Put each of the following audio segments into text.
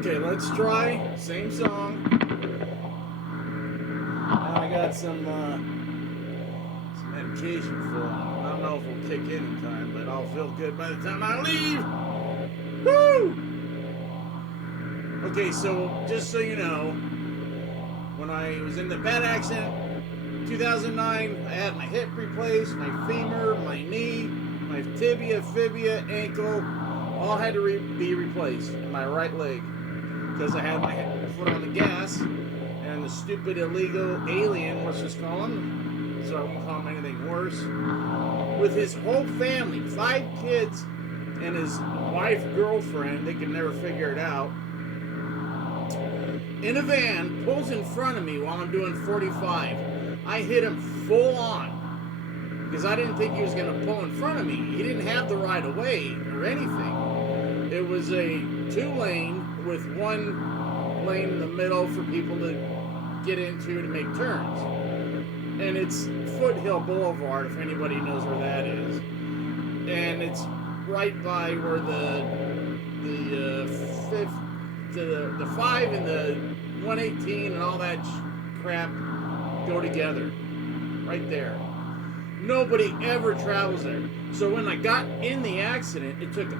Okay, let's try. Same song. Now I got some medication for him. I don't know if it'll kick in time, but I'll feel good by the time I leave. Woo! Okay, so just so you know, when I was in the bad accident, 2009, I had my hip replaced, my femur, my knee, my tibia, fibia, ankle, all had to be replaced, and my right leg, because I had my foot on the gas, and the stupid illegal alien, let's just call him, so I won't call him anything worse, with his whole family, 5 kids, and his wife, girlfriend, they could never figure it out, in a van, pulls in front of me while I'm doing 45. I hit him full on, because I didn't think he was going to pull in front of me. He didn't have the right of way or anything. It was a 2-lane with 1 lane in the middle for people to get into to make turns. And it's Foothill Boulevard, if anybody knows where that is. And it's right by where the 5 and the 118 and all that crap go together. Right there. Nobody ever travels there. So when I got in the accident, it took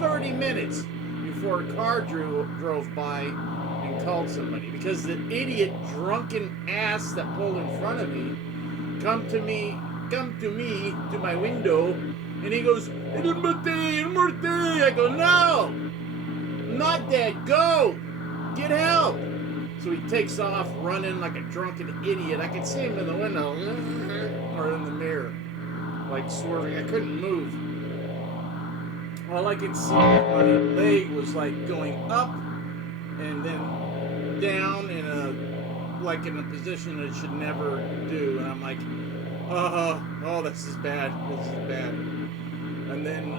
30 minutes before a car drove by and called somebody, because the idiot drunken ass that pulled in front of me come to my window, and he goes, El Murti. I go, no, I'm not dead, go, get help. So he takes off running like a drunken idiot. I could see him in the window or in the mirror, like swerving. I couldn't move. All I could see, my leg was like going up and then down in a position that it should never do. And I'm like, oh, this is bad. And then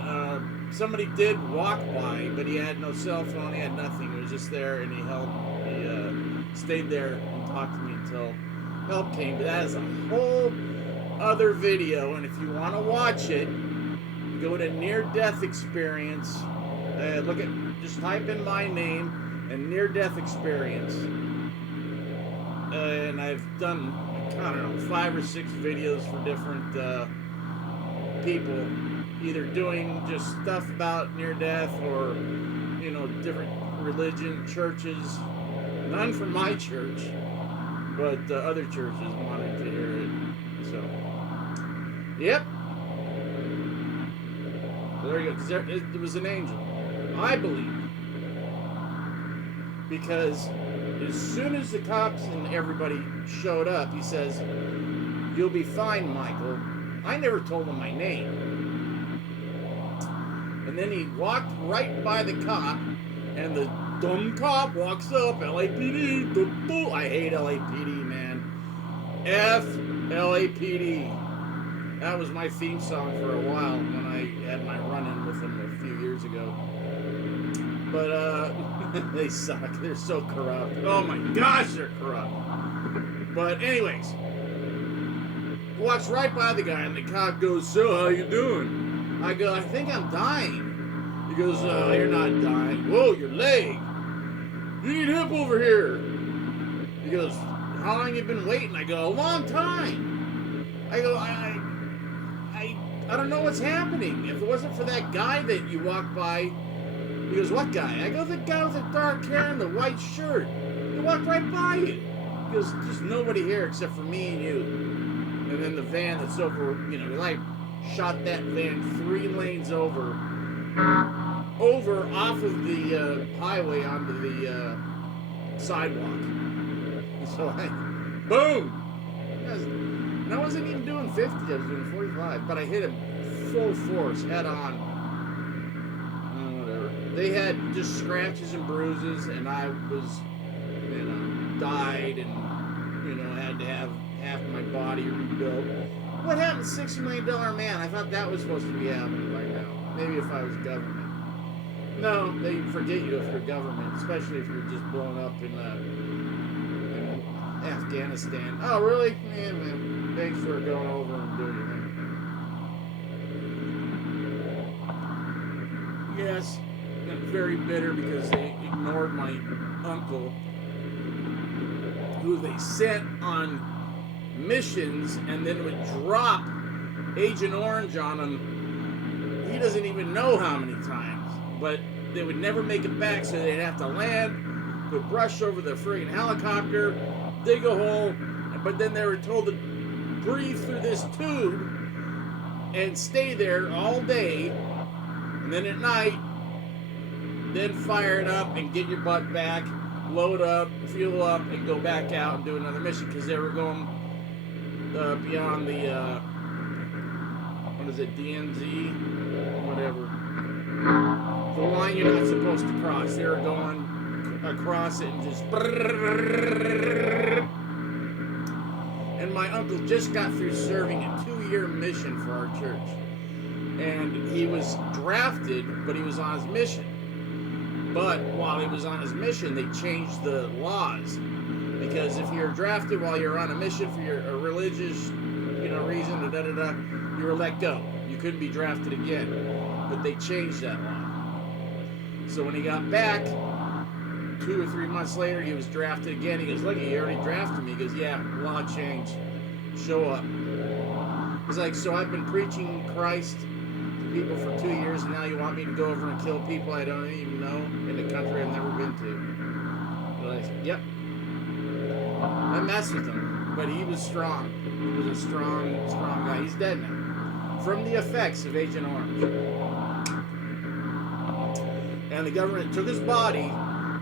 somebody did walk by, but he had no cell phone. He had nothing. He was just there, and he stayed there and talked to me until help came. But that is a whole other video, and if you want to watch it, go to Near Death Experience. Just type in my name and Near Death Experience. And I've done, I don't know, 5 or 6 videos for different people, either doing just stuff about near death or, different religion, churches. None from my church, but other churches wanted to hear it. So, yep. There you go. It was an angel, I believe, because as soon as the cops and everybody showed up, he says, "You'll be fine, Michael." I never told him my name. And then he walked right by the cop, and the dumb cop walks up, LAPD. I hate LAPD, man. F LAPD. That was my theme song for a while when I had my run-in with them a few years ago. But, they suck. They're so corrupt. Oh my gosh, they're corrupt. But anyways, walks right by the guy, and the cop goes, "So, how you doing?" I go, "I think I'm dying." He goes, "You're not dying." "Whoa, your leg. You need help over here." He goes, "How long you been waiting?" I go, "A long time." I go, I don't know what's happening. If it wasn't for that guy that you walked by." He goes, "What guy?" I go, "The guy with the dark hair and the white shirt. He walked right by you." He goes, "There's nobody here except for me and you." And then the van that's over, I shot that van 3 lanes over off of the highway onto the sidewalk. So boom! And I wasn't even doing 50, I was doing 45, but I hit him full force, head on. Whatever. They had just scratches and bruises, and I was, died and, had to have half my body rebuilt. What happened to $60 million man? I thought that was supposed to be happening right now. Maybe if I was government. No, they forget you if you're government, especially if you're just blown up in Afghanistan. Oh, really? Yeah, man. Thanks for going over and doing your thing. Yes, I'm very bitter because they ignored my uncle, who they sent on missions and then would drop Agent Orange on him. He doesn't even know how many times, but they would never make it back, so they'd have to land, put brush over the friggin' helicopter, dig a hole, but then they were told to breathe through this tube and stay there all day, and then at night, then fire it up and get your butt back, load up, fuel up, and go back out and do another mission, because they were going beyond the, what is it, DMZ, whatever, the line you're not supposed to cross. They were going across it and just, and my uncle just got through serving a 2-year mission for our church, and he was drafted, but he was on his mission. But while he was on his mission, they changed the laws, because if you're drafted while you're on a mission for a religious, reason, you were let go. You couldn't be drafted again. But they changed that law. So when he got back, 2 or 3 months later, he was drafted again. He goes, "Look, you already drafted me." He goes, "Yeah, law changed. Show up." He's like, "So I've been preaching Christ to people for 2 years, and now you want me to go over and kill people I don't even know in a country I've never been to?" They're like, "Yep." I messed with him, but he was strong. He was a strong guy. He's dead now from the effects of Agent Orange. And the government took his body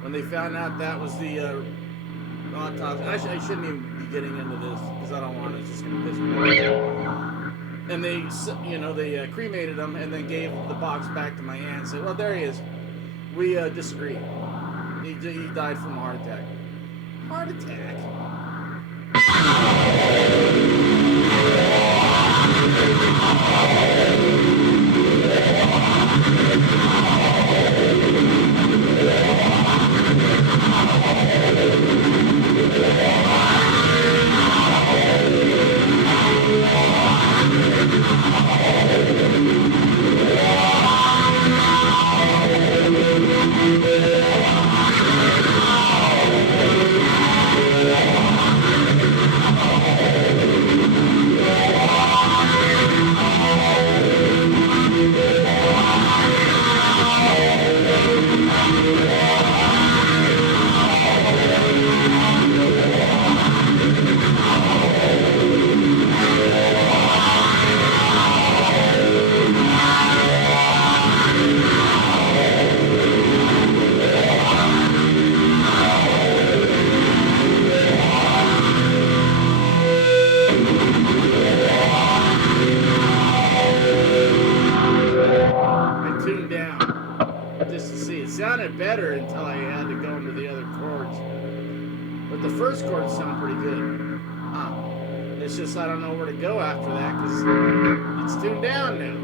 when they found out that was the autopsy. I shouldn't even be getting into this because I don't want it. It's just going to piss me off. And they cremated him and then gave the box back to my aunt and said, "Well, there he is. We disagree. He died from a heart attack." Heart attack? Better until I had to go into the other chords. But the first chords sound pretty good. It's just I don't know where to go after that because it's tuned down now.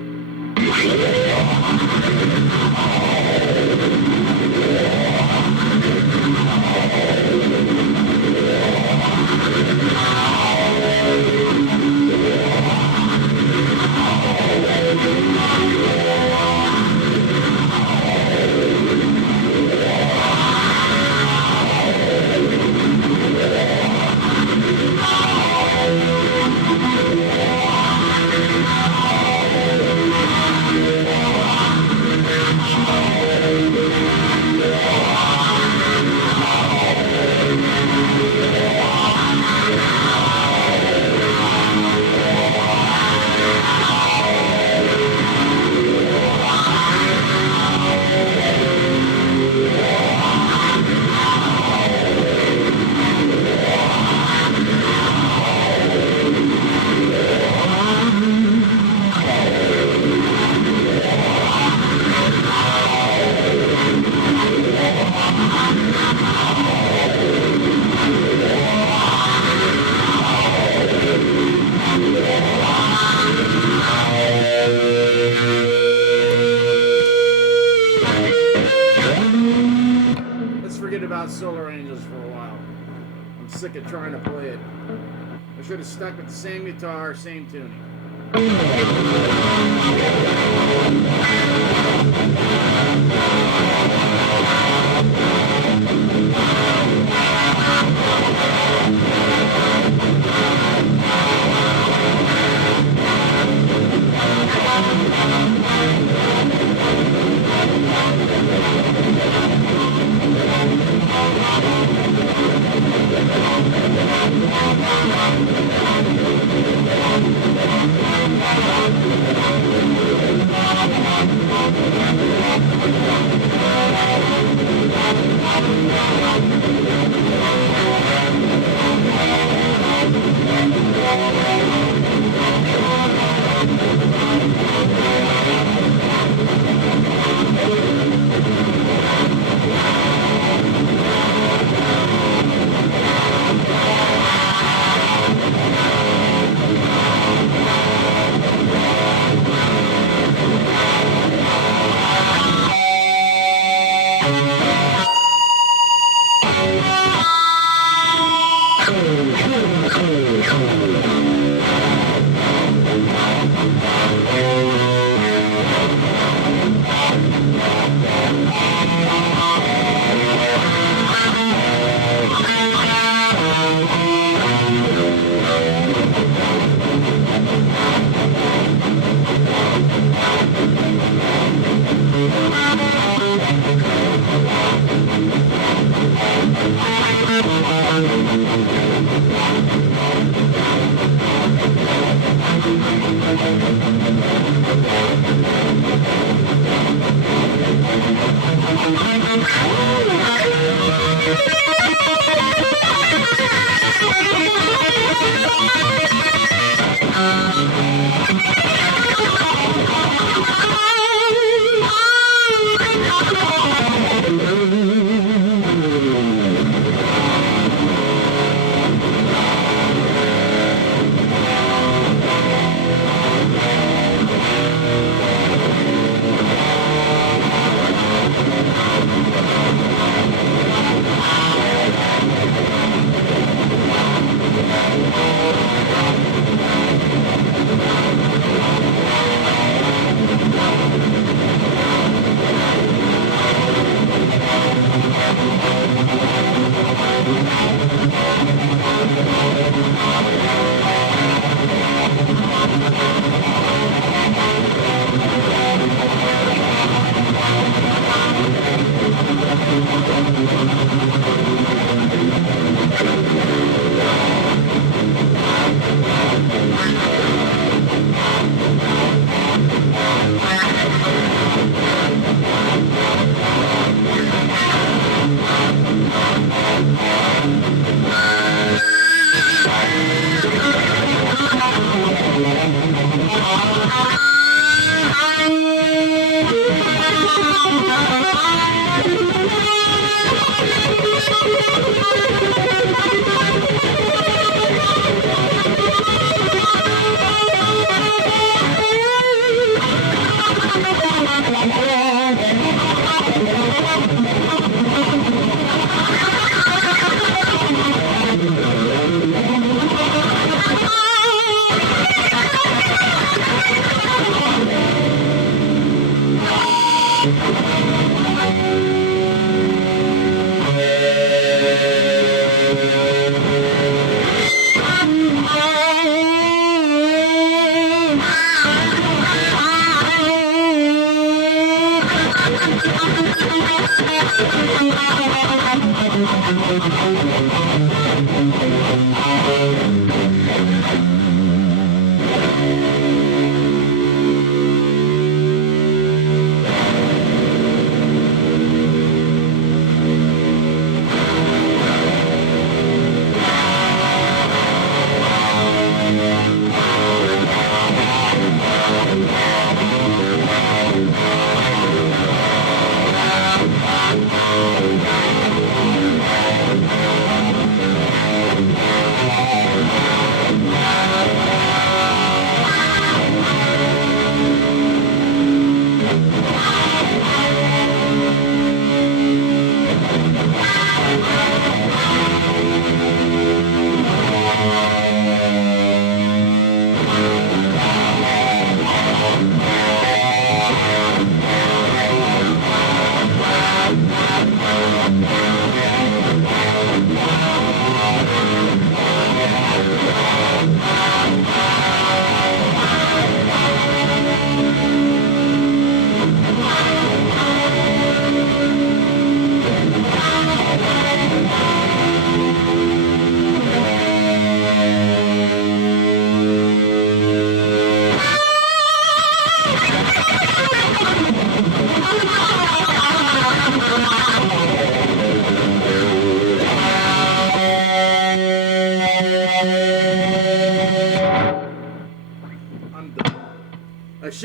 forget about Solar Angels for a while. I'm sick of trying to play it. I should have stuck with the same guitar, same tuning.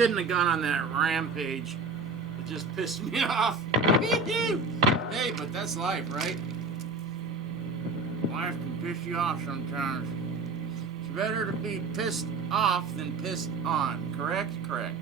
shouldn't have gone on that rampage. It just pissed me off. Hey, but that's life, right? Life can piss you off sometimes. It's better to be pissed off than pissed on. Correct? Correct.